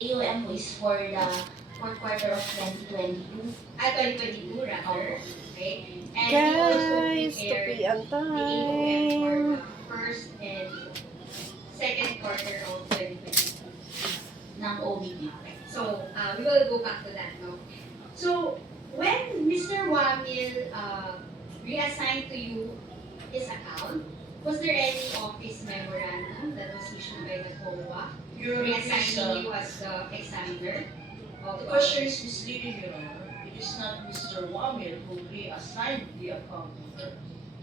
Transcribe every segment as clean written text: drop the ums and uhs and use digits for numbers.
AOM po is for the fourth quarter of 2022. 2022 rather. Okay. And we Guys, also prepared tupian the AOM for time. the first and second quarter of 2022 ng OBP. So, we will go back to that, no? So, when Mr. Wamil reassigned to you his account, was there any office memorandum that was issued by the COA reassigning you as the examiner? The question is misleading, Your Honor. It is not Mr. Wamil who reassigned the account to her.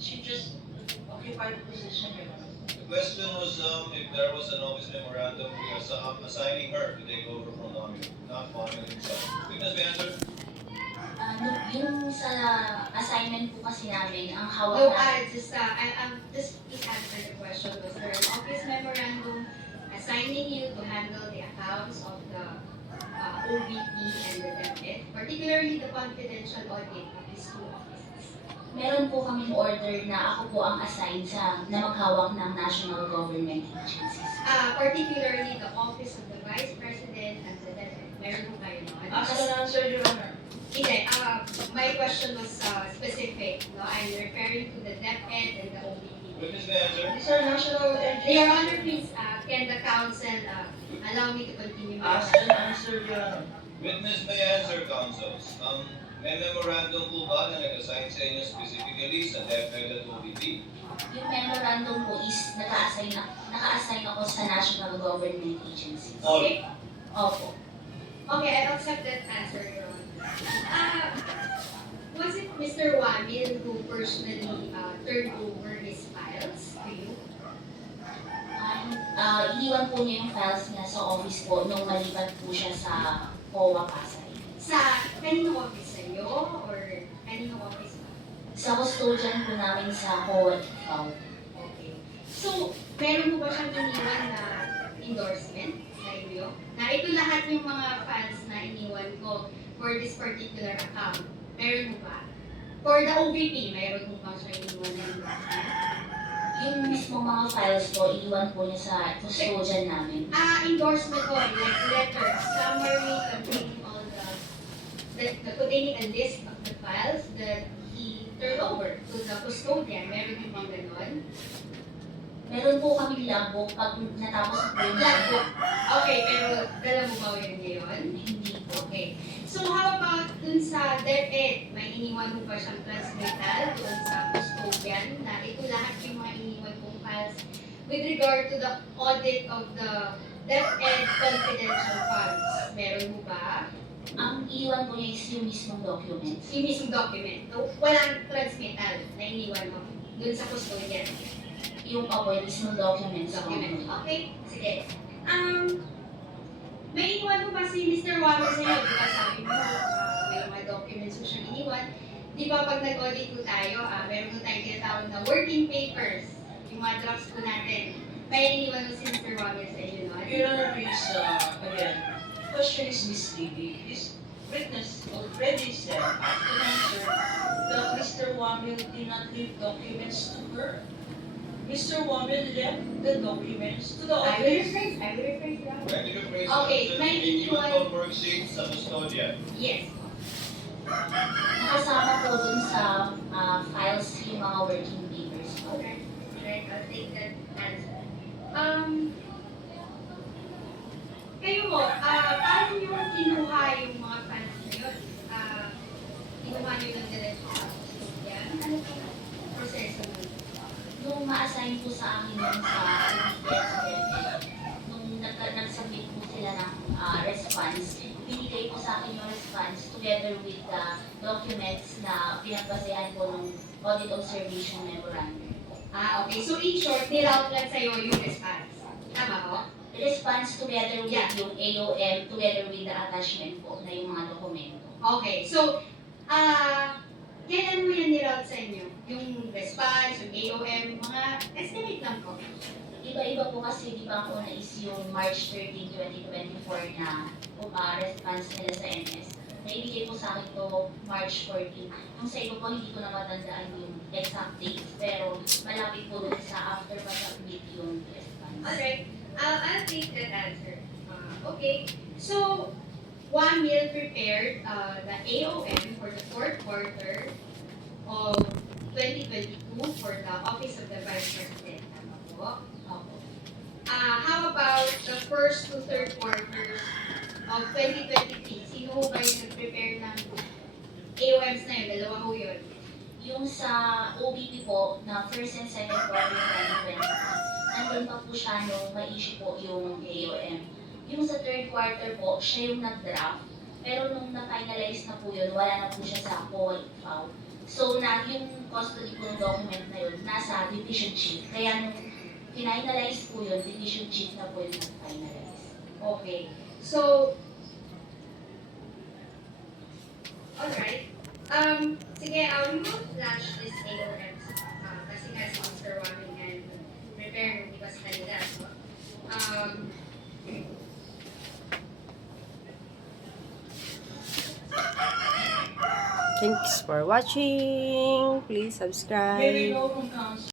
She just occupied the position, Your Honor. The question was if there was an office memorandum assigning her to take over from Wamil, not Wamil himself. Witness, may answer? Yung sa assignment po kasi namin, ang No, hawak na... just please answer the question. Was there an office memorandum assigning you to handle the accounts of the OVP and the DepEd, particularly the confidential audit of these two offices? Meron po kaming order na ako po ang assign na maghawak ng national government agencies. Particularly the office of the Vice President and the DepEd. Meron po kayo noon? Ask and answer, Your Honor. Hindi, my question was specific. No? I'm referring to the DepEd and the OVP. Witness, may answer? These are national entities. Your Honor, please, can the council allow me to continue my Ask and answer, Your Honor. Witness, may answer, counsels. May memorandum po ba na nag-assign sa inyo specifically sa DepEd at OVP? Yung memorandum po is naka-assign ako sa national government agencies. All. Okay? Opo. Okay, I accept that answer, Your Honor. Was it Mr. Wamil who personally turned over his files to you? Iniwan po niya yung files niya sa office po nung malipat po siya sa COA Pasay. Sa kaninong office sa iyo or kaninong office ba? Sa custodian po namin sa COA Ifao. Okay. So, meron mo ba siyang iniwan na endorsement sa iyo? Na ito lahat yung mga files na iniwan ko for this particular account. Meron mo ba? For the OVP, meron mo ba siya iniwan na endorsement? Yung mismo mga files po, iwan po niya sa custodian namin. Endorsement ko, like letter, summary containing all containing a list of the files that he turned over to the custodian. Meron yung mga ganon. Meron po kami logbook pag natapos po yung Logbook. Okay, pero dala mo ba yun ngayon? Hindi po. Okay. So how about dun sa DepEd? May iniwan mo ba siyang transmittal dun sa custodian na ito lahat yung mga iniwan kong files with regard to the audit of the DepEd confidential funds? Meron mo ba? Ang iwan po niya is yung mismong documents. Yung mismong document. So, walang transmittal na iniwan mo dun sa custodian. Yung po, yung mismong documents. Document. Okay, sige. May iniwan mo ba si Mr. Wamil sa'yo? Di ba sabi mo, may mga documents mo siyang iniwan. Di ba pag nag-audit po tayo, meron po tayong tinatawag na working papers, yung mga drafts po natin. May iniwan mo si Mr. Wamil sa inyo noon? Your Honor, please, again, the question is misleading. This witness already said, asked and answered, that Mr. Wamil did not leave documents to her. Mr. Wamil left the documents to the I will office. rephrase, yeah. When did you place Okay, the may iniwan iniwan- ng worksheet sa custodian? Yes. Nakasama po dun sa files yung mga working papers po. Okay. Alright, I'll take that answer. Kayo mo, paano nyo kinuha yung mga funds na yun? Kinuha nyo lang diretso sa custodian? Ano po proseso mo? Nung ma-assign po sa akin yun sa DepEd, nung nag-submit po sila ng response, binigay po sa akin yung response together with the documents na pinagbasehan po ng Audit Observation Memorandum. Okay. So in short, niroute lang sa'yo yung response. Tama ko? Response together with Yeah. yung AOM, together with the attachment po na yung mga dokumento. Okay. So, kailan mo yan niroute sa inyo? Yung response, yung AOM, mga estimate lang ko. Iba-iba po kasi, di ba ang una is yung March 13, 2024 na response nila sa MS. Naibigay po sa akin to March 14. Yung sa iba po, hindi ko na matandaan yung exact date, pero malapit po dun sa after ma-submit yung response. Alright. I'll take that answer. Okay. So, Wamil prepared the AOM for the fourth quarter of 2022 for the Office of the Vice President. Tama po? Opo. How about the first to third quarters of 2023? Sino ho ba yung nag-prepare ng AOMs na yun? Dalawa ho yun. Yung sa OBP po, na first and second quarter 2020, nandun pa po siya nung ma-issue po yung AOM. Yung sa third quarter po, siya yung nag-draft. Pero nung na-finalize na po yun, wala na po siya sa COA file. So, yung custody po ng document na yun, nasa division chief. Kaya nung finalize po yun, division chief na po yung nag-finalize. Okay. So, alright. Sige, we will flash this AOM. Kasi nga si Mr. Wamil nga prepare ng ibas kanila. So, Thanks for watching. Please Very subscribe. low from council.